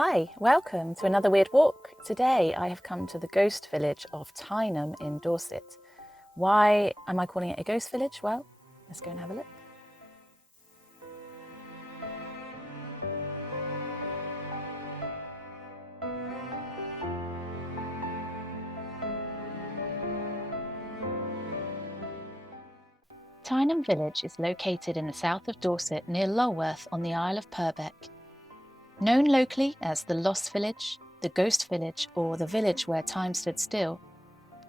Hi, welcome to another Weird Walk. Today I have come to the ghost village of Tyneham in Dorset. Why am I calling it a ghost village? Well, let's go and have a look. Tyneham village is located in the south of Dorset near Lulworth on the Isle of Purbeck. Known locally as the Lost Village, the Ghost Village or the village where time stood still,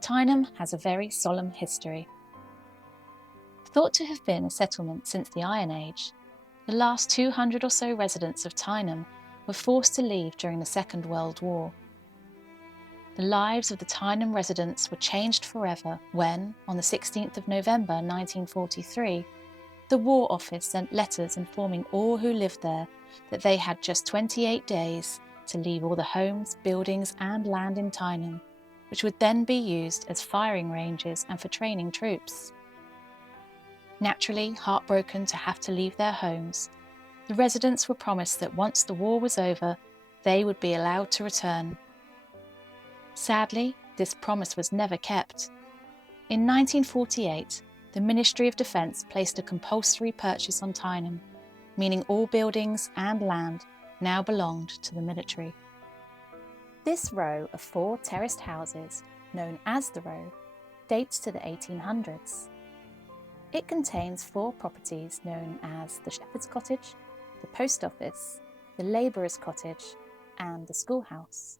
Tyneham has a very solemn history. Thought to have been a settlement since the Iron Age, the last 200 or so residents of Tyneham were forced to leave during the Second World War. The lives of the Tyneham residents were changed forever when, on the 16th of November 1943, the War Office sent letters informing all who lived there that they had just 28 days to leave all the homes, buildings and land in Tyneham, which would then be used as firing ranges and for training troops. Naturally heartbroken to have to leave their homes, the residents were promised that once the war was over, they would be allowed to return. Sadly, this promise was never kept. In 1948, the Ministry of Defence placed a compulsory purchase on Tyneham, meaning all buildings and land now belonged to the military. This row of 4 terraced houses, known as the Row, dates to the 1800s. It contains 4 properties known as the Shepherd's Cottage, the Post Office, the Labourer's Cottage and the Schoolhouse.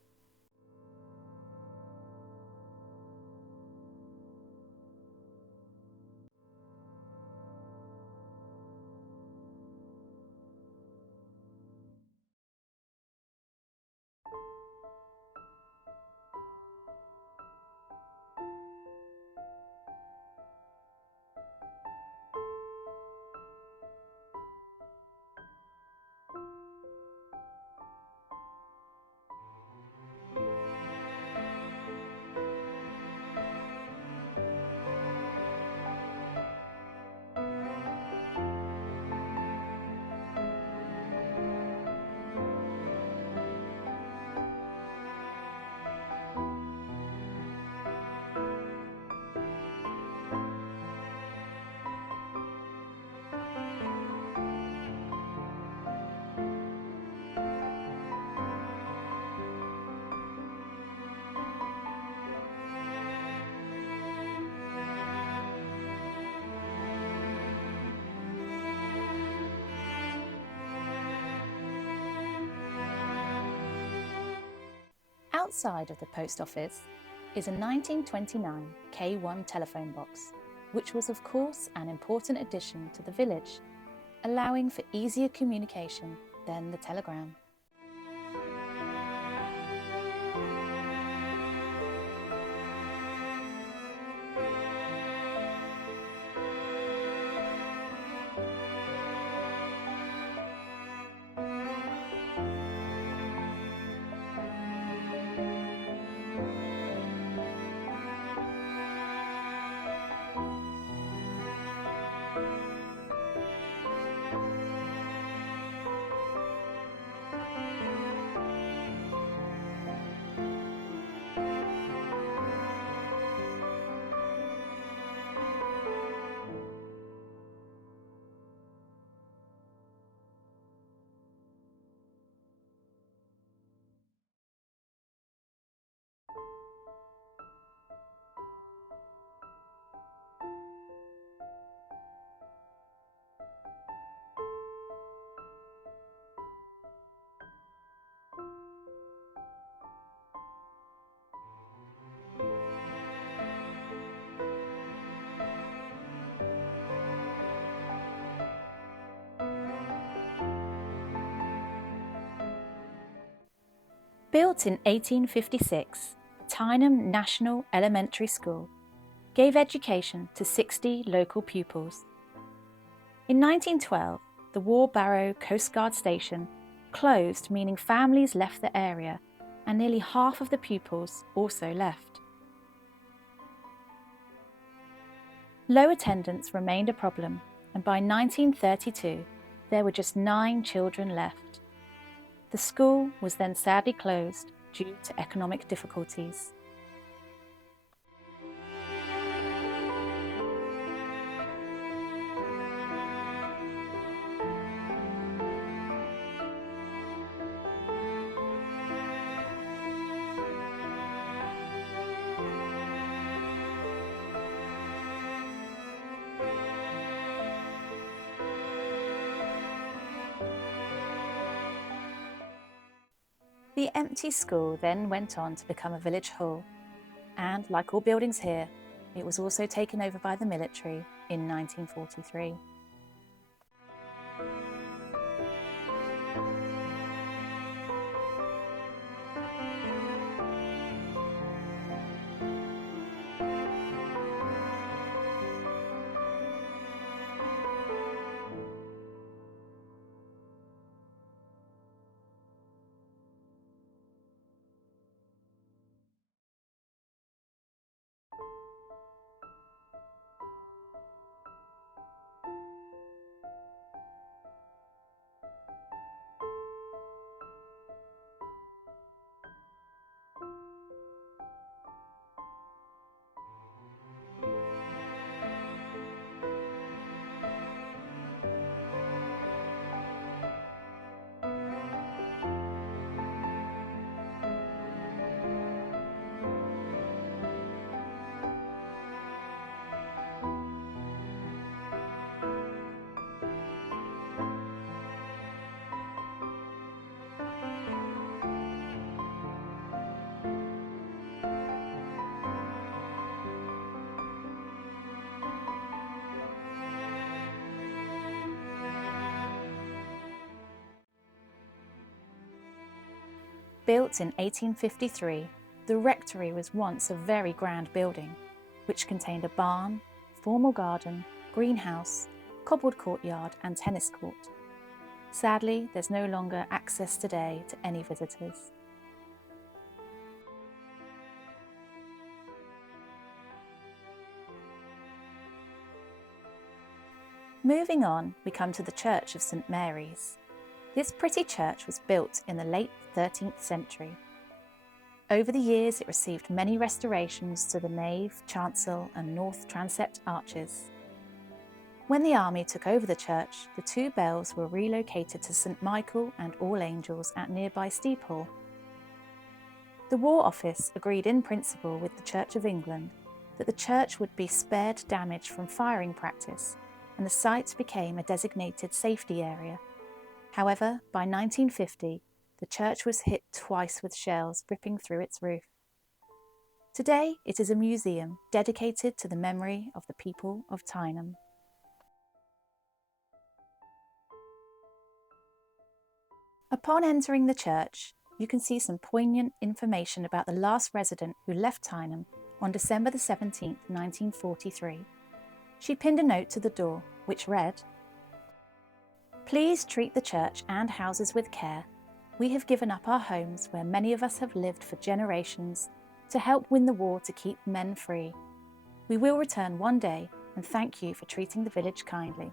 Outside of the post office is a 1929 K1 telephone box, which was of course an important addition to the village, allowing for easier communication than the telegram. Built in 1856, Tyneham National Elementary School gave education to 60 local pupils. In 1912, the Warbarrow Coast Guard Station closed, meaning families left the area, and nearly half of the pupils also left. Low attendance remained a problem, and by 1932, there were just 9 children left. The school was then sadly closed due to economic difficulties. The empty school then went on to become a village hall, and like all buildings here, it was also taken over by the military in 1943. Built in 1853, the rectory was once a very grand building, which contained a barn, formal garden, greenhouse, cobbled courtyard and tennis court. Sadly, there's no longer access today to any visitors. Moving on, we come to the Church of St Mary's. This pretty church was built in the late 13th century. Over the years, it received many restorations to the nave, chancel and north transept arches. When the army took over the church, the two bells were relocated to St Michael and All Angels at nearby Steeple. The War Office agreed in principle with the Church of England that the church would be spared damage from firing practice, and the site became a designated safety area. However, by 1950, the church was hit twice with shells ripping through its roof. Today, it is a museum dedicated to the memory of the people of Tyneham. Upon entering the church, you can see some poignant information about the last resident who left Tyneham on December 17, 1943. She pinned a note to the door, which read, "Please treat the church and houses with care. We have given up our homes where many of us have lived for generations to help win the war to keep men free. We will return one day and thank you for treating the village kindly."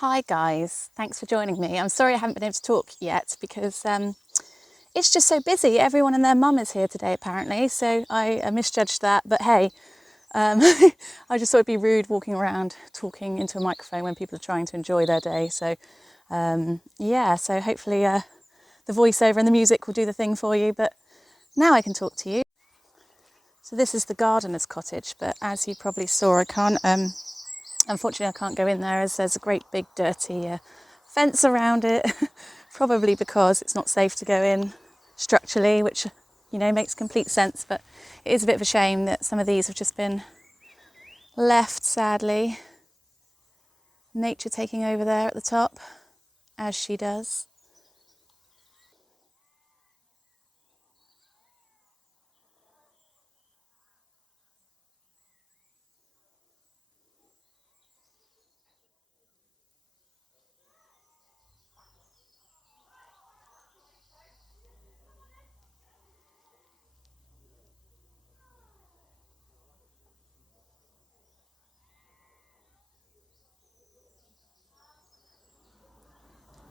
Hi guys, thanks for joining me. I'm sorry I haven't been able to talk yet because it's just so busy. Everyone and their mum is here today apparently, so I misjudged that. But hey, I just thought it'd be rude walking around talking into a microphone when people are trying to enjoy their day. So yeah, so hopefully the voiceover and the music will do the thing for you. But now I can talk to you. So this is the gardener's cottage, but as you probably saw, I can't. Unfortunately, I can't go in there as there's a great big dirty fence around it, probably because it's not safe to go in structurally, which, you know, makes complete sense. But it is a bit of a shame that some of these have just been left, sadly. Nature taking over there at the top, as she does.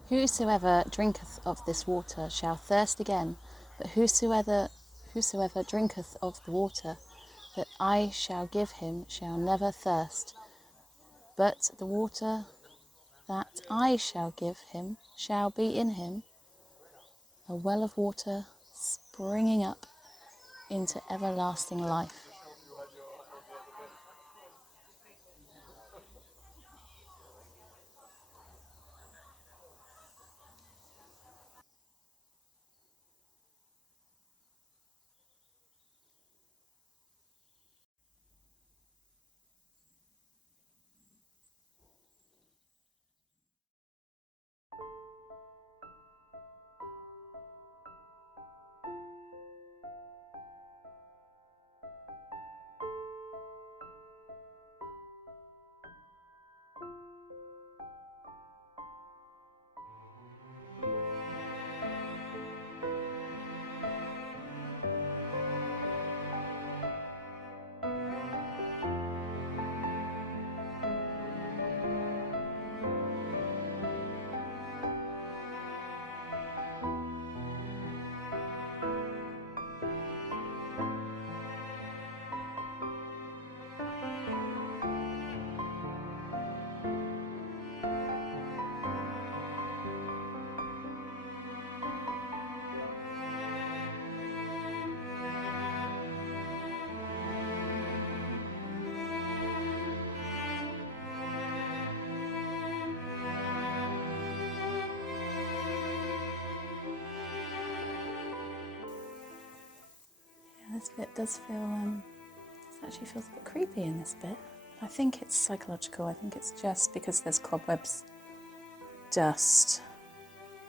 Whosoever drinketh of this water shall thirst again, but whosoever drinketh of the water that I shall give him shall never thirst. But the water that I shall give him shall be in him a well of water springing up into everlasting life. This bit does feel, it actually feels a bit creepy in this bit. I think it's psychological. I think it's just because there's cobwebs, dust,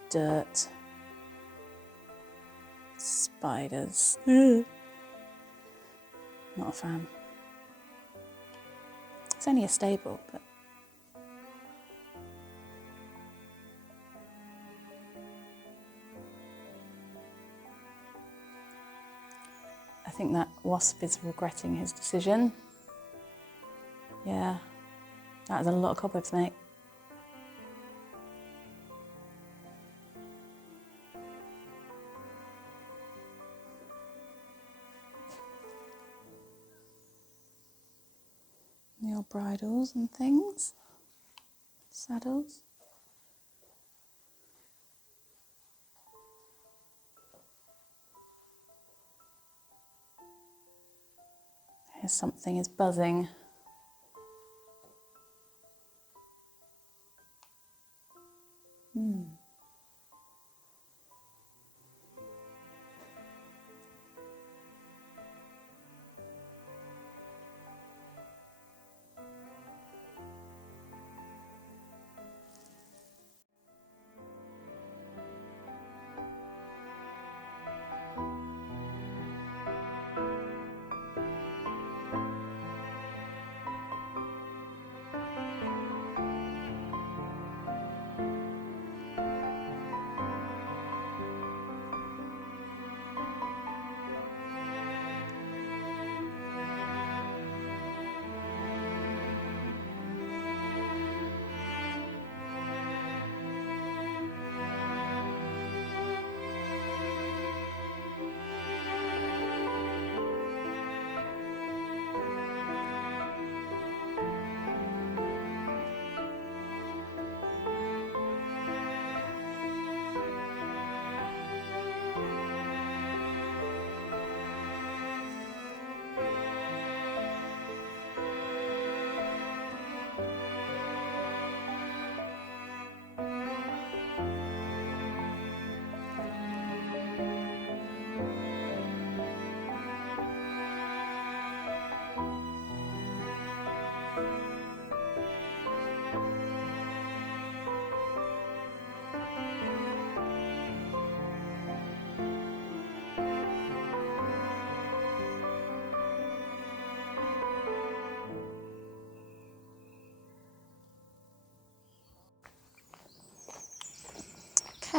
dirt, spiders. Not a fan. It's only a stable, but I think that wasp is regretting his decision. Yeah, that is a lot of cobwebs, mate. The old bridles and things, saddles. Here's something is buzzing.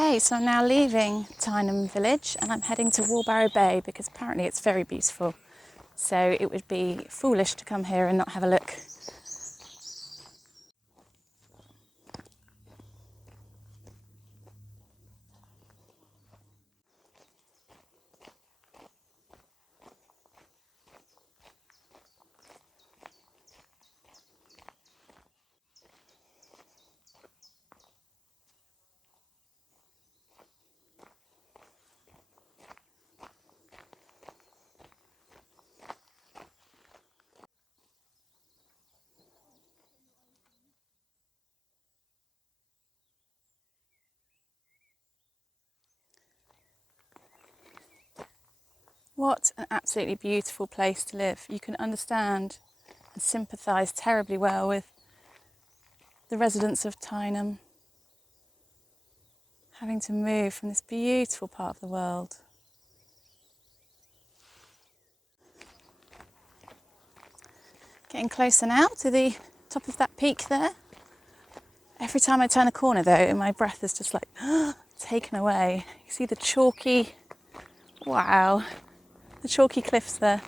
Okay, so I'm now leaving Tyneham village and I'm heading to Warbarrow Bay because apparently it's very beautiful. So it would be foolish to come here and not have a look. What an absolutely beautiful place to live. You can understand and sympathise terribly well with the residents of Tyneham having to move from this beautiful part of the world. Getting closer now to the top of that peak there. Every time I turn a corner though, my breath is just like taken away. You see the chalky, wow, the chalky cliffs there.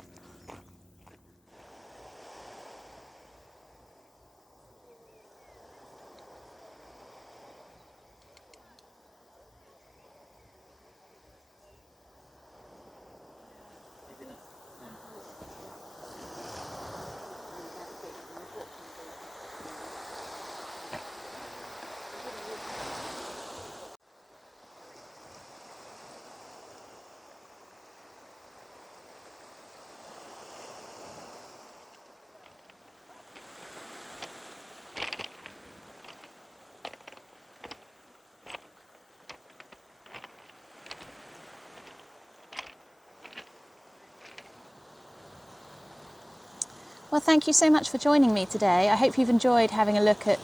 Well, thank you so much for joining me today. I hope you've enjoyed having a look at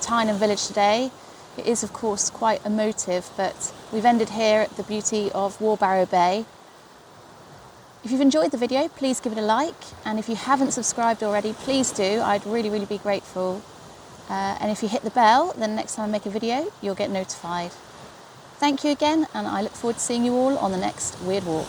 Tyneham village today. It is, of course, quite emotive, but we've ended here at the beauty of Warbarrow Bay. If you've enjoyed the video, please give it a like. And if you haven't subscribed already, please do. I'd really, really be grateful. And if you hit the bell, then next time I make a video, you'll get notified. Thank you again, and I look forward to seeing you all on the next Weird Walk.